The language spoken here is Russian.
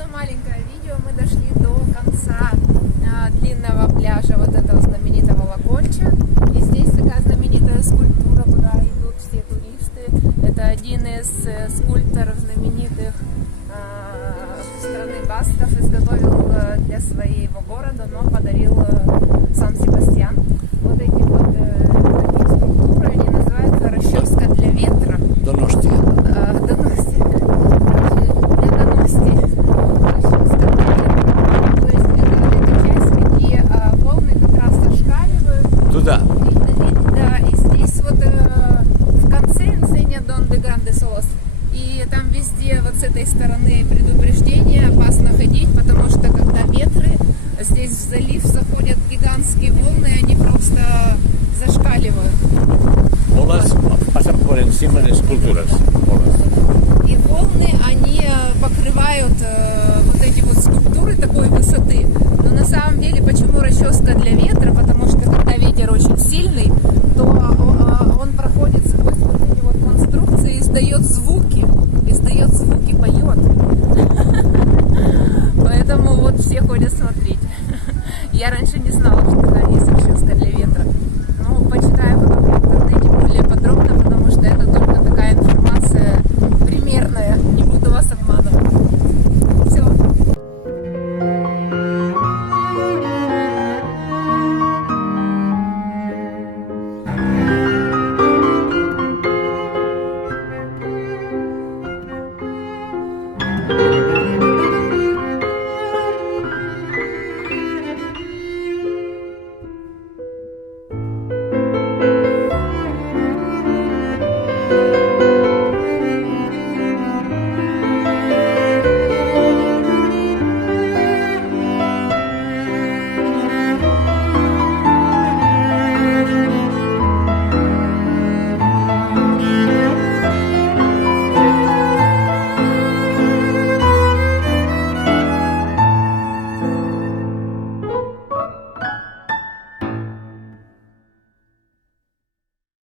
одно маленькое видео. Мы дошли до конца длинного пляжа вот этого знаменитого Лаконча. И здесь такая знаменитая скульптура, куда идут все туристы. Это один из скульпторов знаменитых страны Басков, изготовил для своего города, но подарил сам Себастьян. Вот эти вот такие скульптуры, они называются расческа для ветра. Доности. Доности. Для доности. Расческа для ветра. То есть это часть, где волны как раз зашкаливают. Туда. Да, и здесь вот в конце Enseña donde grandes olas. И там везде вот с этой стороны предупреждение, опасно ходить, потому что когда ветры, здесь в залив заходят гигантские волны, они просто зашкаливают. Olas pasan por encima de esculturas. Olas. И волны, они покрывают вот эти вот скульптуры такой высоты. Но на самом деле, почему расческа для ветра? Потому что когда ветер очень сильный, то он проходит сквозь вот эти вот конструкции и издает звуки, поет. Поэтому вот все ходят смотреть. Я раньше не знала.